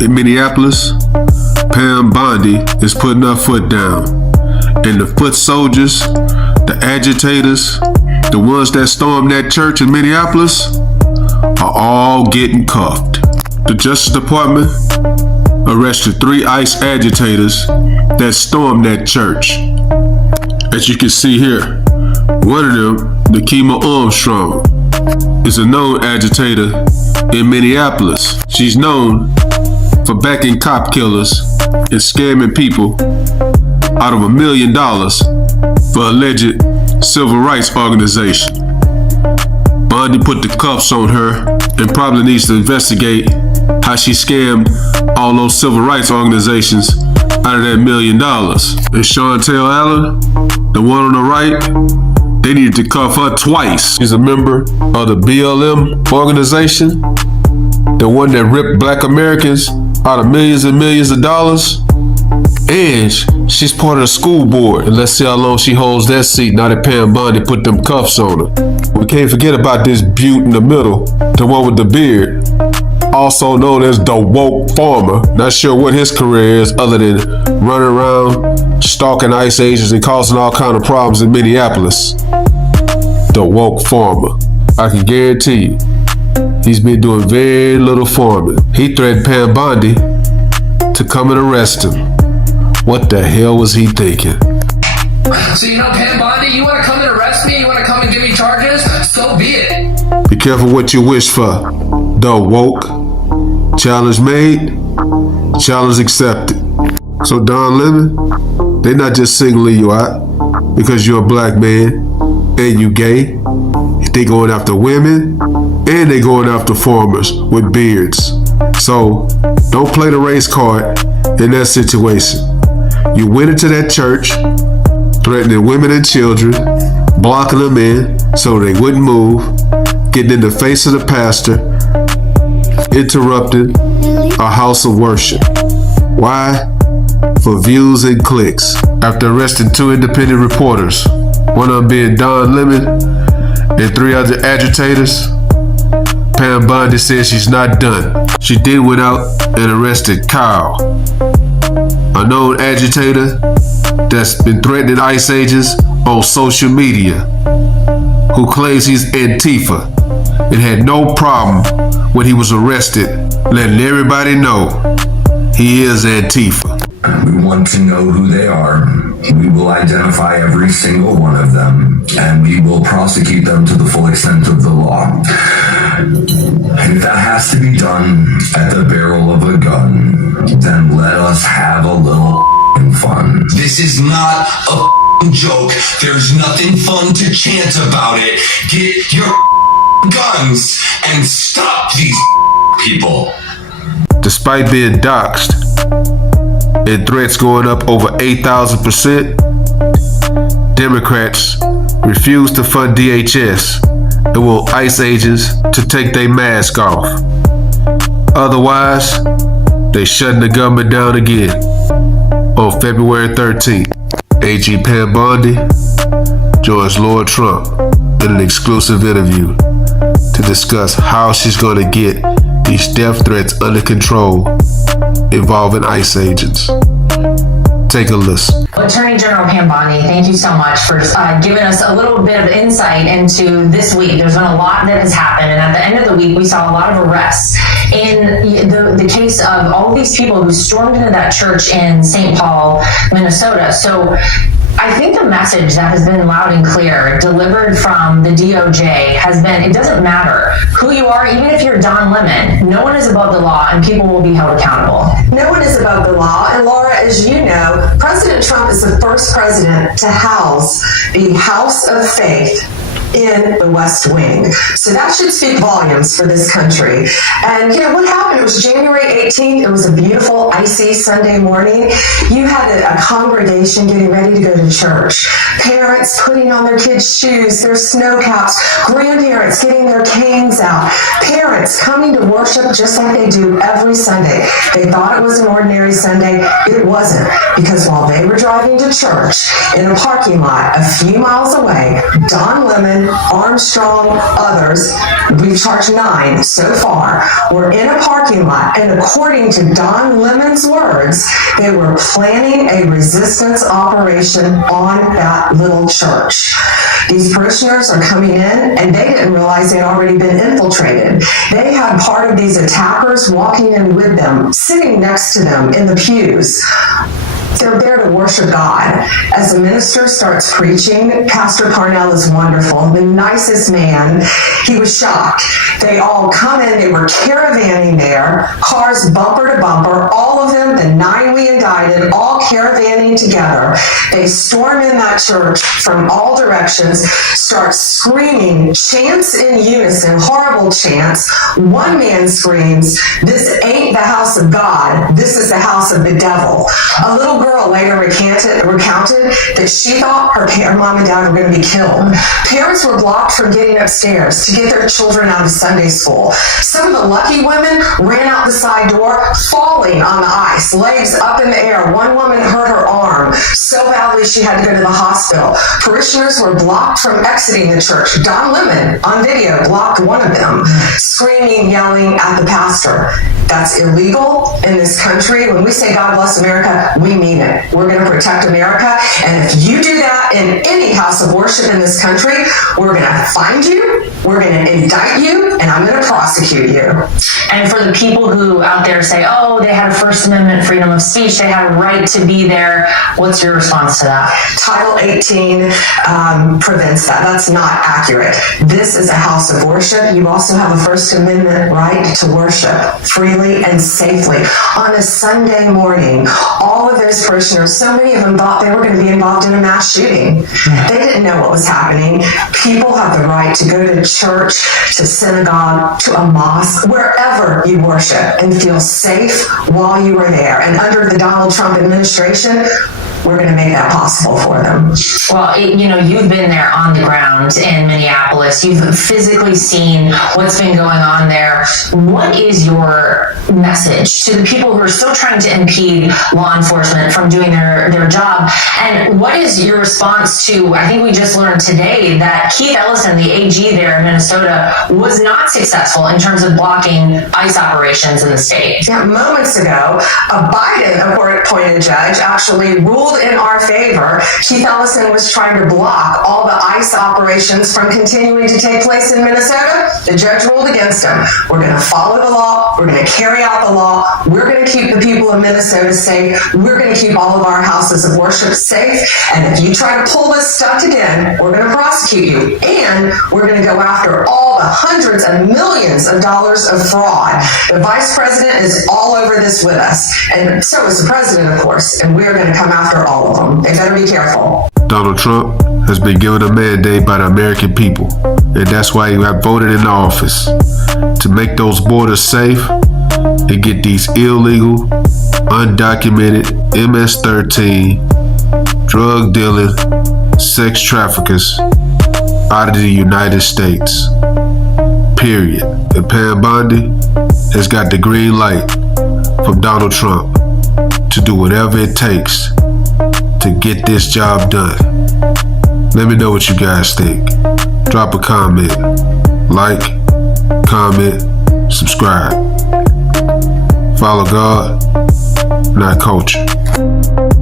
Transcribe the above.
in Minneapolis, Pam Bondi is putting her foot down. And the foot soldiers, the agitators, the ones that stormed that church in Minneapolis are all getting cuffed. The Justice Department arrested 3 ICE agitators that stormed that church. As you can see here, one of them, Nakima Armstrong, is a known agitator in Minneapolis. She's known for backing cop killers and scamming people out of $1 million for alleged civil rights organization. Bondi put the cuffs on her and probably needs to investigate how she scammed all those civil rights organizations out of that $1 million. And Chantel Allen, the one on the right, they needed to cuff her twice. She's a member of the BLM organization, the one that ripped black Americans out of millions and millions of dollars. And she's part of the school board. And let's see how long she holds that seat now that Pam Bondi put them cuffs on her. We can't forget about this beaut in the middle, the one with the beard, also known as the woke farmer. Not sure what his career is other than running around stalking ICE agents and causing all kind of problems in Minneapolis. The woke farmer. I can guarantee you, he's been doing very little farming. He threatened Pam Bondi to come and arrest him. What the hell was he thinking? So Pam Bondi, you want to come and arrest me? You want to come and give me charges? So be it. Be careful what you wish for. The woke. Challenge made, challenge accepted. So Don Lemon, they not just singling you out because you're a black man and you gay. They going after women and they going after farmers with beards. So don't play the race card in that situation. You went into that church, threatening women and children, blocking them in so they wouldn't move, getting in the face of the pastor, interrupting a house of worship. Why? For views and clicks. After arresting 2 independent reporters, one of them being Don Lemon and 3 other agitators, Pam Bondi says she's not done. She then went out and arrested Kyle, a known agitator that's been threatening ICE agents on social media, who claims he's Antifa and had no problem when he was arrested, letting everybody know he is Antifa. We want to know who they are. We will identify every single one of them, and we will prosecute them to the full extent of the law. And if that has to be done at the barrel of a gun, then let us have a little fun. This is not a joke. There's nothing fun to chant about it. Get your guns and stop these people. Despite being doxxed and threats going up over 8,000%, Democrats refuse to fund DHS and want ICE agents to take their mask off. Otherwise, they shutting the government down again. On February 13th, AG Pam Bondi joins Lara Trump in an exclusive interview to discuss how she's going to get these death threats under control involving ICE agents. Take a listen. Attorney General Pam Bondi, thank you so much for giving us a little bit of insight into this week. There's been a lot that has happened, and at the end of the week, we saw a lot of arrests in the case of all of these people who stormed into that church in St. Paul, Minnesota. So I think the message that has been loud and clear, delivered from the DOJ, has been, it doesn't matter who you are, even if you're Don Lemon, no one is above the law and people will be held accountable. No one is above the law. And Laura, as you know, President Trump is the first president to house the House of Faith in the West Wing. So that should speak volumes for this country. And what happened? It was January 18th. It was a beautiful, icy Sunday morning. You had a congregation getting ready to go to church. Parents putting on their kids' shoes, their snow caps, grandparents getting their canes out, parents coming to worship just like they do every Sunday. They thought it was an ordinary Sunday. It wasn't, because while they were driving to church in a parking lot a few miles away, Don Lemon Lemon, Armstrong, others, we've charged 9 so far, were in a parking lot, and according to Don Lemon's words, they were planning a resistance operation on that little church. These parishioners are coming in, and they didn't realize they'd already been infiltrated. They had part of these attackers walking in with them, sitting next to them in the pews. They're there to worship God. As the minister starts preaching, Pastor Parnell is wonderful, the nicest man. He was shocked. They all come in, they were caravanning there, cars bumper to bumper, all of them, the 9 we indicted, all caravanning together. They storm in that church from all directions, start screaming, chants in unison, horrible chants. One man screams, "This ain't the house of God, this is the house of the devil." A little girl later recounted that she thought her mom and dad were going to be killed. Parents were blocked from getting upstairs to get their children out of Sunday school. Some of the lucky women ran out the side door, falling on the ice, legs up in the air. One woman hurt her arm so badly she had to go to the hospital. Parishioners were blocked from exiting the church. Don Lemon, on video, blocked one of them, screaming, yelling at the pastor. That's illegal in this country. When we say God bless America, we mean it. We're going to protect America. And if you do that in any house of worship in this country, we're going to find you, we're going to indict you, and I'm going to prosecute you. And for the people who out there say, oh, they had a First Amendment freedom of speech, they had a right to be there, what's your response to that? Title 18 prevents that. That's not accurate. This is a house of worship. You also have a First Amendment right to worship freely and safely. On a Sunday morning, all of those parishioners, so many of them thought they were going to be involved in a mass shooting. They didn't know what was happening. People have the right to go to church, to synagogue, to a mosque, wherever you worship, and feel safe while you are there. And under the Donald Trump administration, we're going to make that possible for them. Well, you've been there on the ground in Minneapolis. You've physically seen what's been going on there. What is your message to the people who are still trying to impede law enforcement from doing their job? And what is your response to, I think we just learned today that Keith Ellison, the AG there in Minnesota, was not successful in terms of blocking ICE operations in the state. Yeah, moments ago, a Biden-appointed judge actually ruled in our favor. Keith Ellison was trying to block all the ICE operations from continuing to take place in Minnesota. The judge ruled against him. We're going to follow the law. We're going to carry out the law. We're going to keep the people of Minnesota safe. We're going to keep all of our houses of worship safe. And if you try to pull this stunt again, we're going to prosecute you. And we're going to go after all the hundreds of millions of dollars of fraud. The vice president is all over this with us. And so is the president, of course. And we're going to come after all of them. They better be careful. Donald Trump has been given a mandate by the American people, and that's why he got voted in office, to make those borders safe and get these illegal, undocumented, MS-13, drug dealing, sex traffickers out of the United States. Period. And Pam Bondi has got the green light from Donald Trump to do whatever it takes to get this job done. Let me know what you guys think. Drop a comment, like, comment, subscribe. Follow God, not culture.